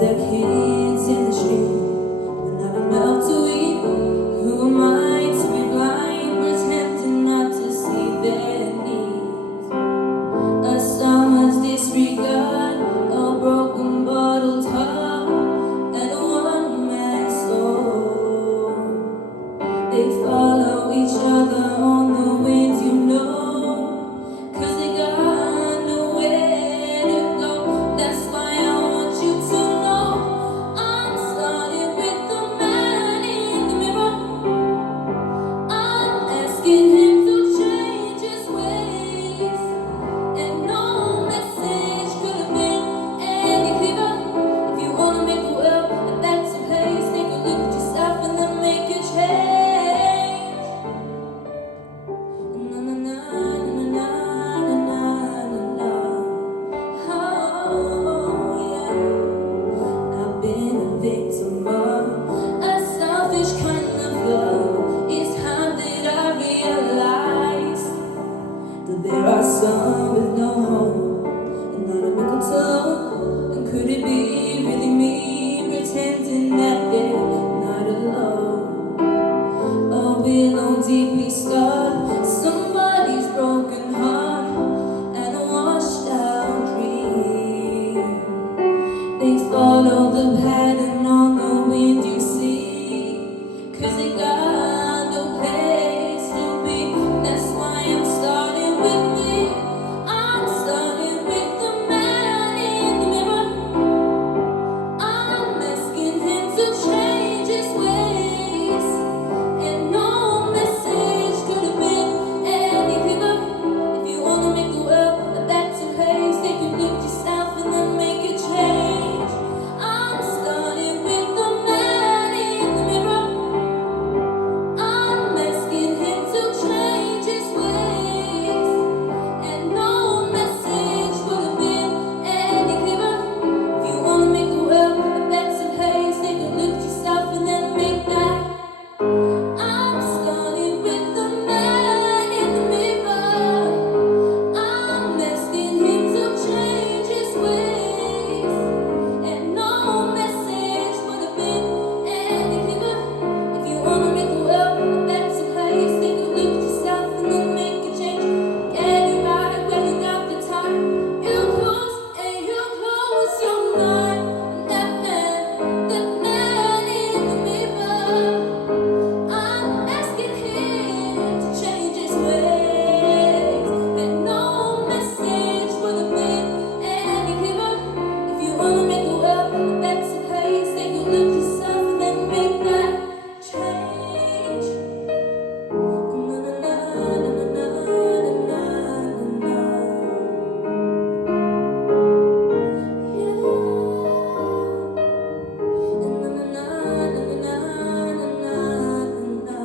there kids in the street with not enough to eat? Who am I to be blind, pretending not to see their needs? A summer's disregard, a broken bottle top, and a one-man soul. They follow each other on the winds, you know, 'cause they got nowhere to go. That's why I want you to know I'm starting with the man in the mirror. I'm asking him to change his ways, and no message could have been any clearer. If you wanna make the world a better place, take a look at yourself and then make a change. Na na na na na na na na. Oh yeah, I've been a victim of a selfish kind of love. It's time that I realize that there are some with no home and not a nickel to love. And could it be really me pretending that they're not alone? A willow deeply scarred, somebody's broken heart, and a washed out dream. They follow the pattern on the wind, you see, 'cause they got no place to be. That's why I'm starting with me. I'm starting with the man in the mirror. I'm asking him to change his ways, and no message could have been any clearer. If you wanna make the world a better place, take a look at yourself and then make a change. I'm starting with the man in the mirror. I'm asking him to change his ways, and no message could have been any clearer. If you wanna make the world a better place, take a look at yourself and then make that. I'm starting with the man in the mirror. I'm asking him to change his ways, and no message would have been any clearer. If you wanna make the world a better place, take a look at yourself and then make a change. Get it right when you got the time. You close your mind. That man in the mirror. I'm asking him to change his ways, and no message would have been any clearer. If you wanna make the world a better place, take a look at yourself and then make that change. Na na na na na na na na. Yeah. Na na na na na na na na.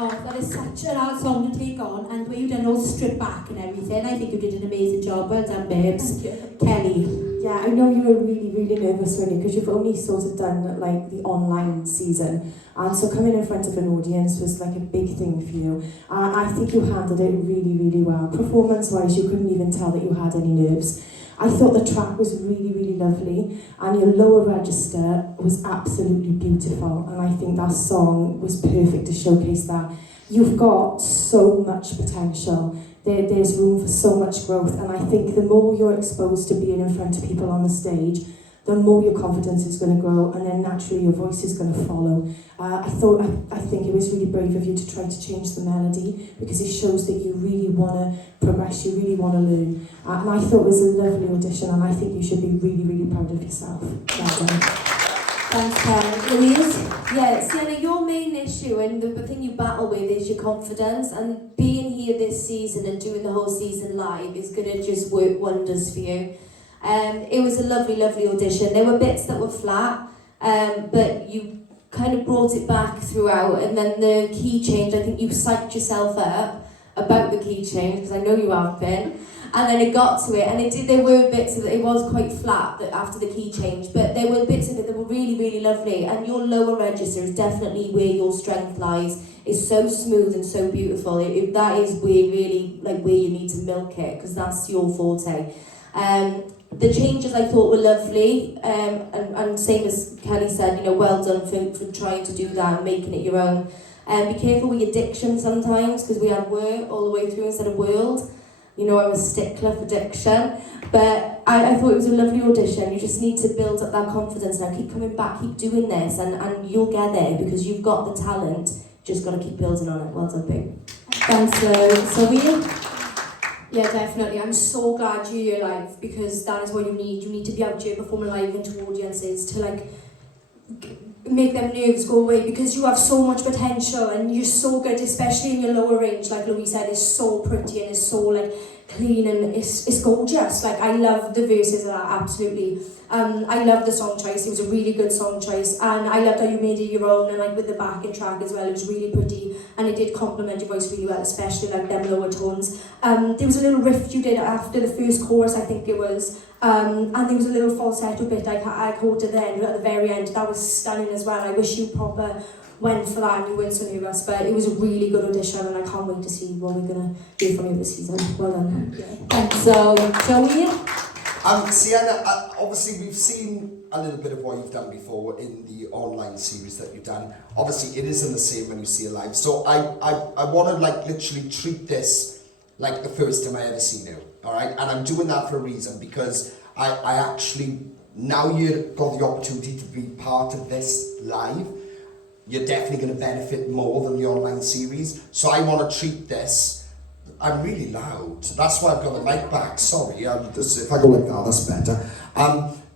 Oh, that is such an hard song to take on, and the way you've done all strip back and everything, I think you did an amazing job. Well done, babes. Thank you. Kelly. Yeah, I know you were really, really nervous, really, because you've only sort of done like the online season, and so coming in front of an audience was like a big thing for you. I think you handled it really, really well. Performance-wise, you couldn't even tell that you had any nerves. I thought the track was really, really lovely, and your lower register was absolutely beautiful, and I think that song was perfect to showcase that. You've got so much potential. There's room for so much growth, and I think the more you're exposed to being in front of people on the stage, the more your confidence is going to grow, and then naturally your voice is going to follow. I think it was really brave of you to try to change the melody, because it shows that you really want to progress, you really want to learn. And I thought it was a lovely audition, and I think you should be really, really proud of yourself. Well done. Thanks, Kelly. Louise? Yeah, Sienna, your main issue and the thing you battle with is your confidence, and being here this season and doing the whole season live is going to just work wonders for you. It was a lovely, lovely audition. There were bits that were flat, but you kind of brought it back throughout, and then the key change, I think you psyched yourself up about the key change, because I know you have been. And then it got to it, and there were bits of it, it was quite flat after the key change, but there were bits of it that were really, really lovely, and your lower register is definitely where your strength lies. is so smooth and so beautiful. That is where really, like, where you need to milk it, because that's your forte. The changes I thought were lovely, and same as Kelly said, you know, well done for trying to do that and making it your own. Be careful with your diction sometimes, because we had were all the way through instead of world. You know, I'm a stickler for diction. But I thought it was a lovely audition. You just need to build up that confidence now. Keep coming back, keep doing this, and you'll get there, because you've got the talent. Just got to keep building on it. Well done, Boo. Thanks, Sylvia. Yeah, definitely. I'm so glad you're here live, because that is what you need. You need to be out here performing live into audiences to like make them nerves go away, because you have so much potential and you're so good, especially in your lower range. Like Louise said, it's so pretty and it's so like clean and it's gorgeous. Like I love the verses of that, absolutely. I love the song choice. It was a really good song choice, and I loved how you made it your own, and like with the backing track as well, it was really pretty, and it did complement your voice really well, especially like them lower tones. There was a little riff you did after the first chorus, I think it was, and there was a little falsetto bit I caught at the end, at the very end. That was stunning as well. I wish you proper went for that and you weren't so nervous, but it was a really good audition, and I can't wait to see what we're gonna do from you this season. Well done. Thanks, Joey. Sienna, obviously we've seen a little bit of what you've done before in the online series that you've done. Obviously it isn't the same when you see it live. So I want to like literally treat this like the first time I ever seen you, alright? And I'm doing that for a reason, because I actually, now you've got the opportunity to be part of this live, you're definitely going to benefit more than the online series. So I want to treat this. I'm really loud. That's why I've got the mic back. Sorry, if I go like that, that's better.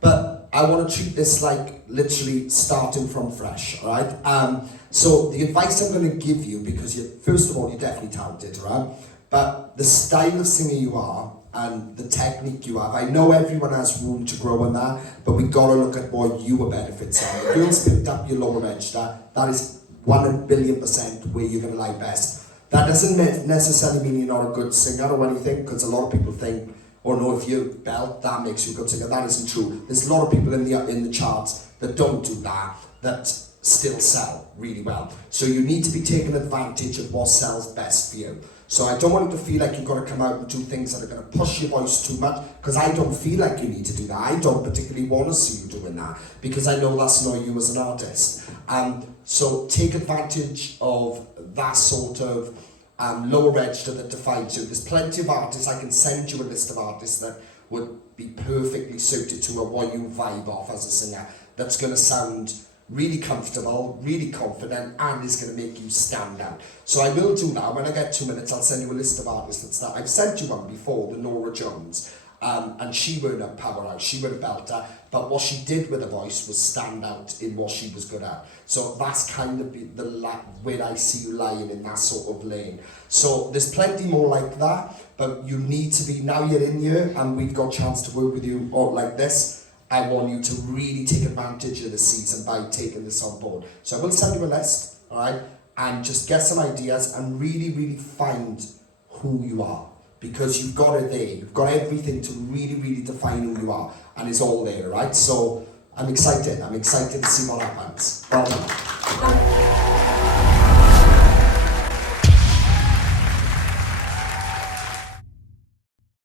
But I want to treat this like literally starting from fresh, all right? So the advice I'm going to give you, because first of all, you're definitely talented, right? But the style of singer you are and the technique you have, I know everyone has room to grow in that, but we got to look at what your benefits are. The girls picked up your lower register. That is 1,000,000,000% where you're going to lie best. That doesn't necessarily mean you're not a good singer or anything, because a lot of people think, oh no, if you belt, that makes you a good singer. That isn't true. There's a lot of people in the charts that don't do that, that still sell really well. So you need to be taking advantage of what sells best for you. So I don't want you to feel like you've got to come out and do things that are going to push your voice too much, because I don't feel like you need to do that. I don't particularly want to see you doing that, because I know that's not you as an artist. So take advantage of that sort of lower register that defines you. There's plenty of artists. I can send you a list of artists that would be perfectly suited to what you vibe off as a singer, that's going to sound really comfortable, really confident, and is going to make you stand out. So I will do that. When I get 2 minutes, I'll send you a list of artists that's that. I've sent you one before, the Nora Jones, and she weren't a powerhouse, she weren't a belter, but what she did with her voice was stand out in what she was good at. So that's kind of where I see you lying, in that sort of lane. So there's plenty more like that, but you need to be, now you're in here and we've got a chance to work with you like this, I want you to really take advantage of the season by taking this on board. So I will send you a list, all right, and just get some ideas and really, really find who you are, because you've got it there. You've got everything to really, really define who you are, and it's all there, right? So I'm excited to see what happens. Well done.